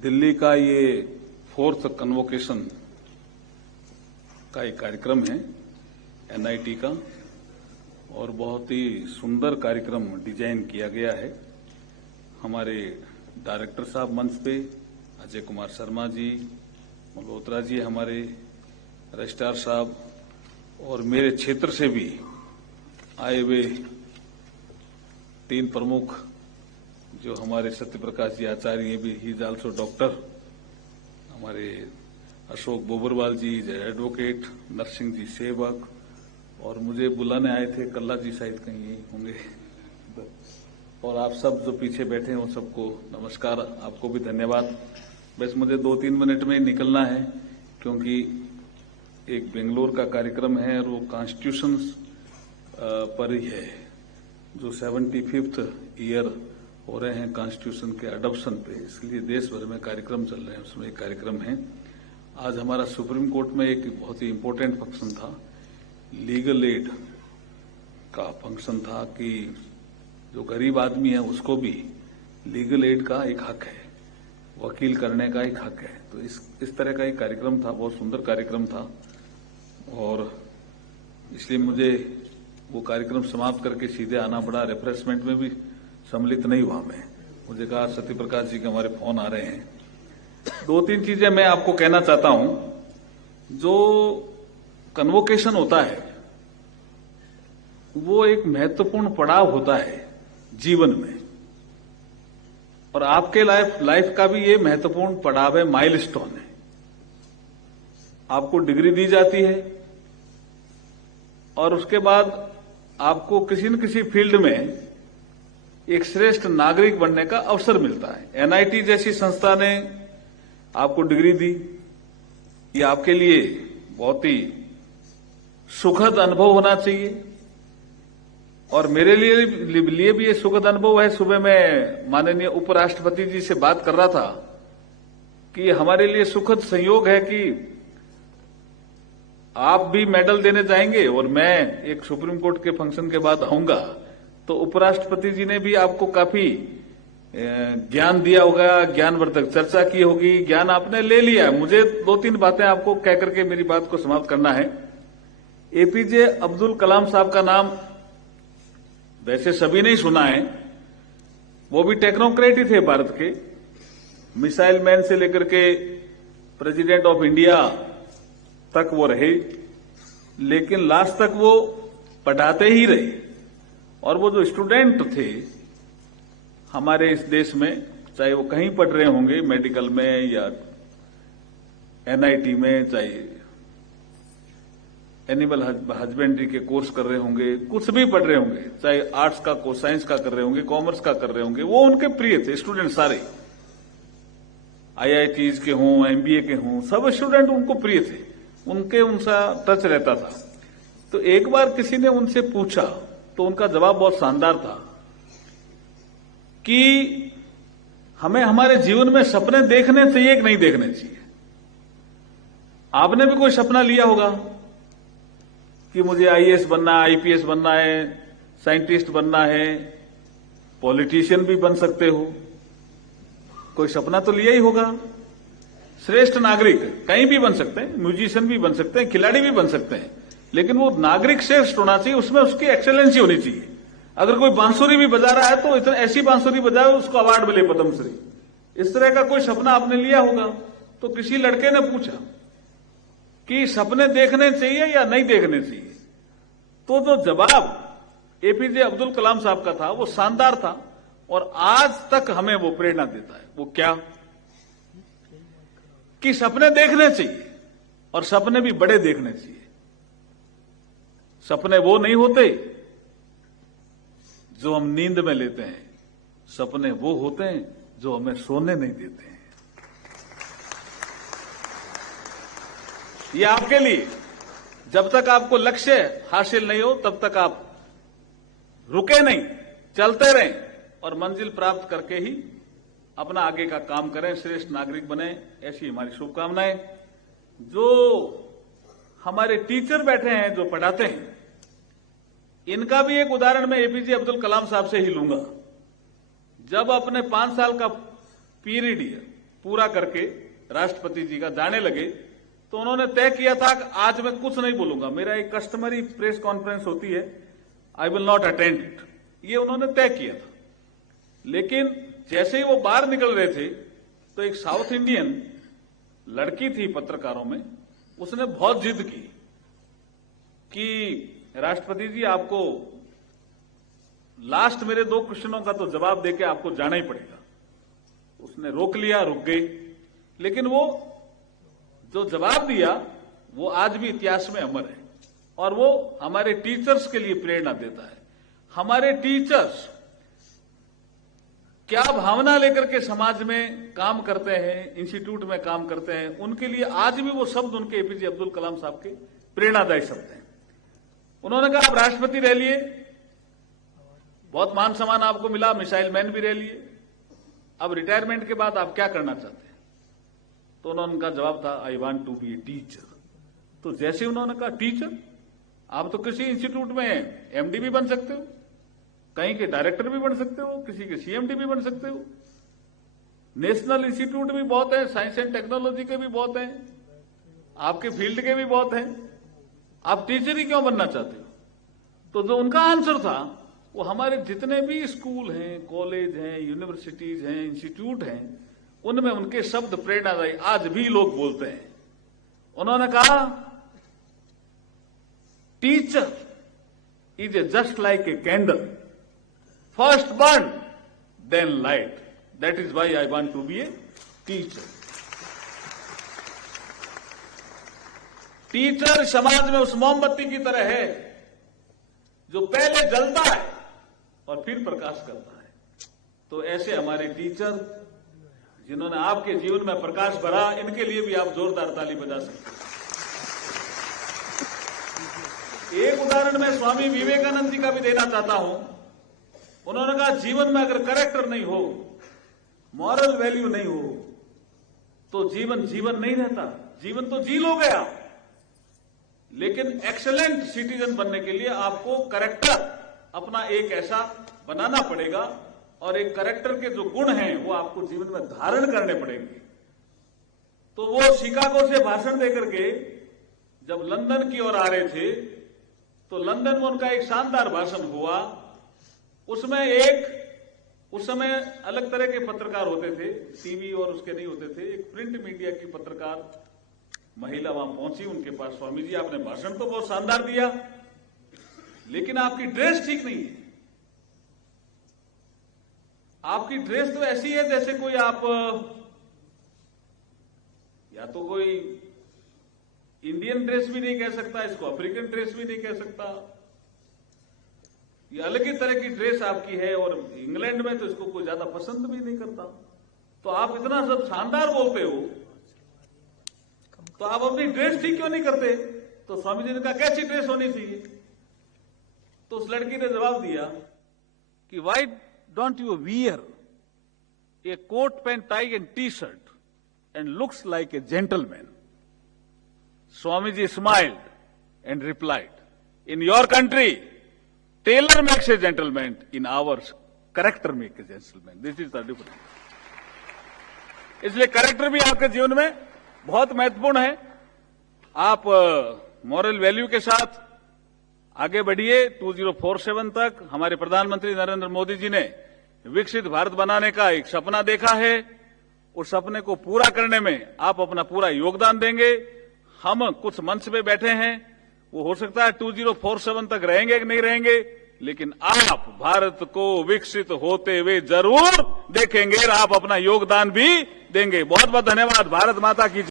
दिल्ली का ये 4th convocation का एक कार्यक्रम है एनआईटी का, और बहुत ही सुंदर कार्यक्रम डिजाइन किया गया है। हमारे डायरेक्टर साहब मंच पे, अजय कुमार शर्मा जी, मल्होत्रा जी, हमारे रजिस्ट्रार साहब, और मेरे क्षेत्र से भी आए हुए 3 प्रमुख जो हमारे सत्यप्रकाश जी आचार्य, ये भी ही इज आल्सो डॉक्टर, हमारे अशोक बोबरवाल जी एडवोकेट, नरसिंह जी सेवक, और मुझे बुलाने आए थे कल्ला जी, शायद कहीं यही होंगे, और आप सब जो पीछे बैठे हैं उन सबको नमस्कार, आपको भी धन्यवाद। बस मुझे 2-3 मिनट में निकलना है क्योंकि एक बेंगलोर का कार्यक्रम है और वो कॉन्स्टिट्यूशन पर ही है, जो 75th ईयर हो रहे हैं कॉन्स्टिट्यूशन के अडॉप्शन पे, इसलिए देश भर में कार्यक्रम चल रहे हैं, उसमें एक कार्यक्रम है। आज हमारा सुप्रीम कोर्ट में एक बहुत ही इम्पोर्टेंट फंक्शन था, लीगल एड का फंक्शन था कि जो गरीब आदमी है उसको भी लीगल एड का एक हक है, वकील करने का एक हक है। तो इस तरह का एक कार्यक्रम था, बहुत सुंदर कार्यक्रम था, और इसलिए मुझे वो कार्यक्रम समाप्त करके सीधे आना पड़ा। रिफ्रेशमेंट में भी सम्मिलित नहीं हुआ मैं, मुझे कहा सत्यप्रकाश जी के हमारे फोन आ रहे हैं। 2-3 चीजें मैं आपको कहना चाहता हूं। जो कन्वोकेशन होता है वो एक महत्वपूर्ण पड़ाव होता है जीवन में, और आपके लाइफ का भी ये महत्वपूर्ण पड़ाव है, माइलस्टोन है। आपको डिग्री दी जाती है और उसके बाद आपको किसी न किसी फील्ड में एक श्रेष्ठ नागरिक बनने का अवसर मिलता है। एनआईटी जैसी संस्था ने आपको डिग्री दी, ये आपके लिए बहुत ही सुखद अनुभव होना चाहिए, और मेरे लिए भी ये सुखद अनुभव है। सुबह मैं माननीय उपराष्ट्रपति जी से बात कर रहा था कि हमारे लिए सुखद संयोग है कि आप भी मेडल देने जाएंगे और मैं एक सुप्रीम कोर्ट के फंक्शन के बाद आऊंगा, तो उपराष्ट्रपति जी ने भी आपको काफी ज्ञान दिया होगा, ज्ञानवर्धक चर्चा की होगी, ज्ञान आपने ले लिया है। मुझे 2-3 बातें आपको कह करके मेरी बात को समाप्त करना है। एपीजे अब्दुल कलाम साहब का नाम वैसे सभी ने सुना है, वो भी टेक्नोक्रेट ही थे भारत के, मिसाइल मैन से लेकर के प्रेसिडेंट ऑफ इंडिया तक वो रहे, लेकिन लास्ट तक वो पढ़ाते ही रहे। और वो जो स्टूडेंट थे हमारे इस देश में, चाहे वो कहीं पढ़ रहे होंगे, मेडिकल में या एनआईटी में, चाहे एनिमल हस्बेंड्री के कोर्स कर रहे होंगे, कुछ भी पढ़ रहे होंगे, चाहे आर्ट्स का, साइंस का कर रहे होंगे, कॉमर्स का कर रहे होंगे, वो उनके प्रिय थे स्टूडेंट सारे, आईआईटीज के हों, एमबीए के हों, सब स्टूडेंट उनको प्रिय थे, उनसा टच रहता था। तो एक बार किसी ने उनसे पूछा तो उनका जवाब बहुत शानदार था कि हमें हमारे जीवन में सपने देखने चाहिए कि नहीं देखने चाहिए। आपने भी कोई सपना लिया होगा कि मुझे आईएएस बनना है, आईपीएस बनना है, साइंटिस्ट बनना है, पॉलिटिशियन भी बन सकते हो, कोई सपना तो लिया ही होगा। श्रेष्ठ नागरिक कहीं भी बन सकते हैं, म्यूजिशियन भी बन सकते हैं, खिलाड़ी भी बन सकते हैं, लेकिन वो नागरिक श्रेष्ठ होना चाहिए, उसमें उसकी एक्सेलेंसी होनी चाहिए। अगर कोई बांसुरी भी बजा रहा है तो इतना ऐसी बांसुरी बजाए उसको अवार्ड मिले, पद्मश्री, इस तरह का कोई सपना आपने लिया होगा। तो किसी लड़के ने पूछा कि सपने देखने चाहिए या नहीं देखने चाहिए, तो जो जवाब एपीजे अब्दुल कलाम साहब का था वो शानदार था, और आज तक हमें वो प्रेरणा देता है। वो क्या कि सपने देखने चाहिए, और सपने भी बड़े देखने चाहिए। सपने वो नहीं होते जो हम नींद में लेते हैं, सपने वो होते हैं जो हमें सोने नहीं देते हैं। ये आपके लिए, जब तक आपको लक्ष्य हासिल नहीं हो तब तक आप रुके नहीं, चलते रहें और मंजिल प्राप्त करके ही अपना आगे का काम करें, श्रेष्ठ नागरिक बने, ऐसी हमारी शुभकामनाएं। जो हमारे टीचर बैठे हैं, जो पढ़ाते हैं, इनका भी एक उदाहरण मैं एपीजे अब्दुल कलाम साहब से ही लूंगा। जब अपने 5 साल का पीरियड पूरा करके राष्ट्रपति जी का जाने लगे, तो उन्होंने तय किया था कि आज मैं कुछ नहीं बोलूंगा, मेरा एक कस्टमरी प्रेस कॉन्फ्रेंस होती है, I will not attend it, ये उन्होंने तय किया था। लेकिन जैसे ही वो बाहर निकल रहे थे तो एक साउथ इंडियन लड़की थी पत्रकारों में, उसने बहुत जिद की कि राष्ट्रपति जी आपको लास्ट मेरे 2 क्वेश्चनों का तो जवाब देके आपको जाना ही पड़ेगा। उसने रोक लिया, रुक गई, लेकिन वो जो जवाब दिया वो आज भी इतिहास में अमर है और वो हमारे टीचर्स के लिए प्रेरणा देता है। हमारे टीचर्स क्या भावना लेकर के समाज में काम करते हैं, इंस्टीट्यूट में काम करते हैं, उनके लिए आज भी वो शब्द उनके एपीजे अब्दुल कलाम साहब के प्रेरणादायी शब्द हैं। उन्होंने कहा आप राष्ट्रपति रह लिए, बहुत मान सम्मान आपको मिला, मिसाइल मैन भी रह लिए, अब रिटायरमेंट के बाद आप क्या करना चाहते हैं? तो उन्होंने उनका जवाब था I want to be a teacher. तो जैसे उन्होंने कहा टीचर, आप तो किसी इंस्टीट्यूट में एमडी भी बन सकते हो, कहीं के डायरेक्टर भी बन सकते हो, किसी के सीएमडी भी बन सकते हो, नेशनल इंस्टीट्यूट भी बहुत है, साइंस एंड टेक्नोलॉजी के भी बहुत हैं, आपके फील्ड के भी बहुत हैं, आप टीचर ही क्यों बनना चाहते हो? तो जो उनका आंसर था वो हमारे जितने भी स्कूल हैं, कॉलेज हैं, यूनिवर्सिटीज हैं, इंस्टीट्यूट हैं, उनमें उनके शब्द प्रेरणादायी आज भी लोग बोलते हैं। उन्होंने कहा teacher is a just like a candle, first burn then light, that is why I want to be a teacher. Teacher समाज में उस मोमबत्ती की तरह है जो पहले जलता है और फिर प्रकाश करता है। तो ऐसे हमारे टीचर जिन्होंने आपके जीवन में प्रकाश भरा, इनके लिए भी आप जोरदार ताली बजा सकते हैं। एक उदाहरण मैं स्वामी विवेकानंद जी का भी देना चाहता हूं। उन्होंने कहा जीवन में अगर कैरेक्टर नहीं हो, मॉरल वैल्यू नहीं हो, तो जीवन जीवन नहीं रहता। जीवन तो जी लो गया, लेकिन एक्सेलेंट सिटीजन बनने के लिए आपको कैरेक्टर अपना एक ऐसा बनाना पड़ेगा और एक कैरेक्टर के जो गुण हैं वो आपको जीवन में धारण करने पड़ेंगे। तो वो शिकागो से भाषण देकर के जब लंदन की ओर आ रहे थे, तो लंदन में उनका एक शानदार भाषण हुआ। उसमें उस समय अलग तरह के पत्रकार होते थे, टीवी और उसके नहीं होते थे। एक प्रिंट मीडिया की पत्रकार महिला वहां पहुंची, उनके पास, स्वामी जी आपने भाषण तो बहुत शानदार दिया, लेकिन आपकी ड्रेस ठीक नहीं है। आपकी ड्रेस तो ऐसी है जैसे कोई आप या तो कोई इंडियन ड्रेस भी नहीं कह सकता, इसको अफ्रीकन ड्रेस भी नहीं कह सकता, ये अलग ही तरह की ड्रेस आपकी है, और इंग्लैंड में तो इसको कोई ज्यादा पसंद भी नहीं करता। तो आप इतना सब शानदार बोलते हो, तो आप अपनी ड्रेस ठीक क्यों नहीं करते? तो स्वामी जी ने कहा कैसी ड्रेस होनी चाहिए? तो उस लड़की ने जवाब दिया कि why don't you wear a coat pant tie and T shirt and looks like a gentleman? Swamiji smiled and replied, in your country, tailor makes a gentleman, in ours, character makes a gentleman. This is the difference. इसलिए character भी आपके जीवन में बहुत महत्वपूर्ण है। आप moral value के साथ आगे बढ़िए। 2047 तक हमारे प्रधानमंत्री नरेंद्र मोदी जी ने विकसित भारत बनाने का एक सपना देखा है। उस सपने को पूरा करने में आप अपना पूरा योगदान देंगे। हम कुछ मंच पे बैठे हैं, वो हो सकता है 2047 तक रहेंगे कि नहीं रहेंगे, लेकिन आप भारत को विकसित होते हुए जरूर देखेंगे और आप अपना योगदान भी देंगे। बहुत बहुत धन्यवाद। भारत माता की जय।